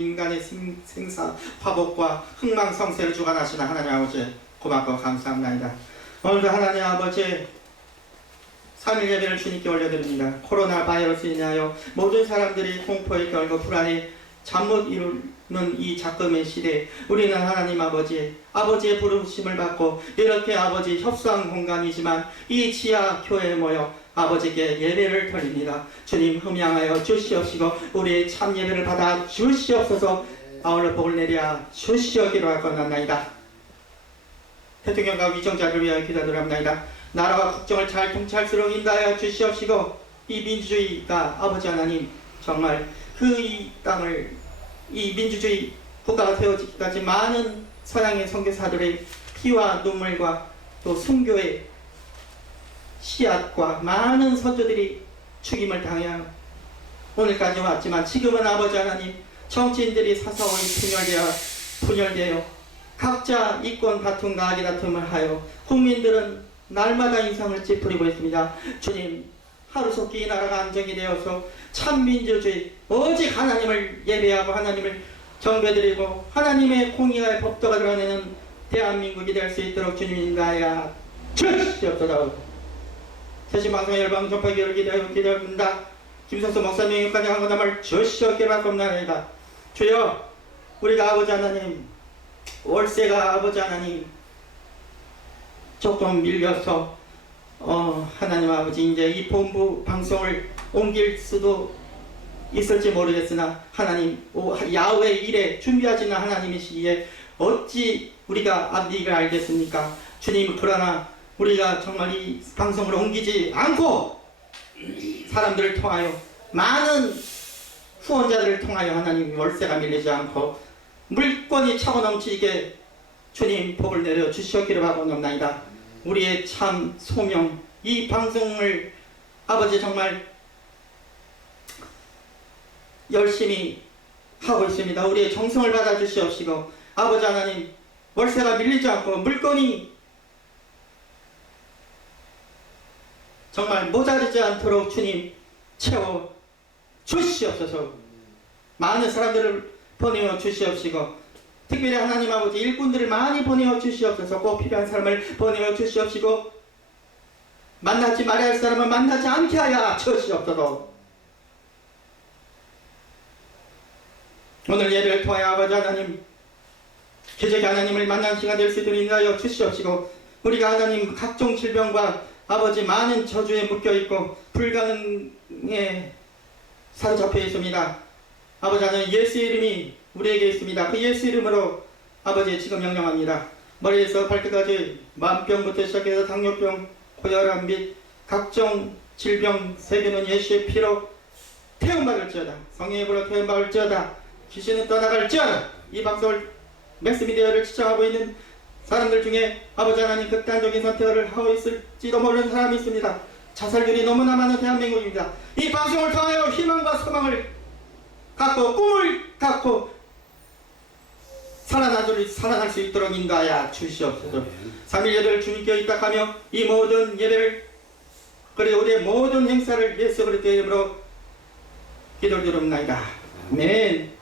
인간의 생, 생사 화복과 흥망성쇠를 주관하시는 하나님 아버지 고맙고 감사합니다. 오늘도 하나님 아버지 3일 예배를 주님께 올려드립니다. 코로나 바이러스 인하여 모든 사람들이 공포에 떨고 불안에 잠못 이루는 이 작금의 시대 우리는 하나님 아버지 아버지의 부르심을 받고 이렇게 아버지 협소한 공간이지만 이 지하 교회에 모여 아버지께 예배를 드립니다. 주님 흠양하여 주시옵시고 우리의 참 예배를 받아 주시옵소서 아울러 복을 내려 주시옵기로 할 것나이다. 대통령과 위정자를 위하여 기도드립니다. 나라와 국정을 잘 통치할수록 인도하여 주시옵시고 이 민주주의가 아버지 하나님 정말 그 이 땅을 이 민주주의 국가가 되어지기까지 많은 서양의 선교사들의 피와 눈물과 또 순교의 씨앗과 많은 선조들이 죽임을 당해 오늘까지 왔지만 지금은 아버지 하나님 정치인들이 사사오이 분열되어 분열되어 각자 이권 다툼과 악의 다툼을 하여 국민들은 날마다 인상을 찌푸리고 있습니다. 주님 하루속히 이 나라가 안정이 되어서 참 민주주의 오직 하나님을 예배하고 하나님을 경배드리고 하나님의 공의와 법도가 드러내는 대한민국이 될 수 있도록 주님 인가하여 주시옵소서 세신 방송 열방 전파기를 기도하여 기도합니다. 김선수 목사님 여기까지 한 것담을 주시옵기를 하옵나이다. 주여 우리가 아버지 하나님 월세가 아버지 하나님 조금 밀려서 어 하나님 아버지 이제 이 본부 방송을 옮길 수도 있을지 모르겠으나 하나님 오, 야외 일에 준비하시는 하나님이시기에 어찌 우리가 앞뒤를 알겠습니까? 주님 그러나 우리가 정말 이 방송을 옮기지 않고 사람들을 통하여 많은 후원자들을 통하여 하나님 월세가 밀리지 않고 물건이 차고 넘치게 주님 복을 내려 주시옵기를 바라옵나이다. 우리의 참 소명 이 방송을 아버지 정말 열심히 하고 있습니다. 우리의 정성을 받아 주시옵시고 아버지 하나님 월세가 밀리지 않고 물건이 정말 모자르지 않도록 주님 채워 주시옵소서 많은 사람들을 보내어 주시옵시고 특별히 하나님 아버지 일꾼들을 많이 보내어 주시옵소서 꼭 필요한 사람을 보내어 주시옵시고 만나지 말아야 할 사람은 만나지 않게 하여 주시옵소서 오늘 예배를 통하여 아버지 하나님 기적의 하나님을 만난 시간 될 수 있도록 인하여 주시옵시고 우리가 하나님 각종 질병과 아버지 많은 저주에 묶여 있고 불가능에 사로잡혀 있습니다. 아버지 하나님 예수 이름이 우리에게 있습니다. 그 예수 이름으로 아버지 지금 명령합니다. 머리에서 발끝까지 만병부터 시작해서 당뇨병, 고혈압 및 각종 질병 세계는 예수의 피로 태움받을지어다. 성령의 불로 태움받을지어다. 귀신은 떠나갈지어다. 이 방송을 맥스미디어를 시청하고 있는 사람들 중에 아버지 하나님 극단적인 선택을 하고 있을지도 모르는 사람이 있습니다. 자살률이 너무나 많은 대한민국입니다. 이 방송을 통하여 희망과 소망을 갖고 꿈을 갖고 살아나줄 살아날 수 있도록 인도하여 주시옵소서. 3일 예배를 주님께 의탁하며 이 모든 예배를 그리고 우리의 모든 행사를 예수 그리스도의 이름으로 기도드립니다. 아멘.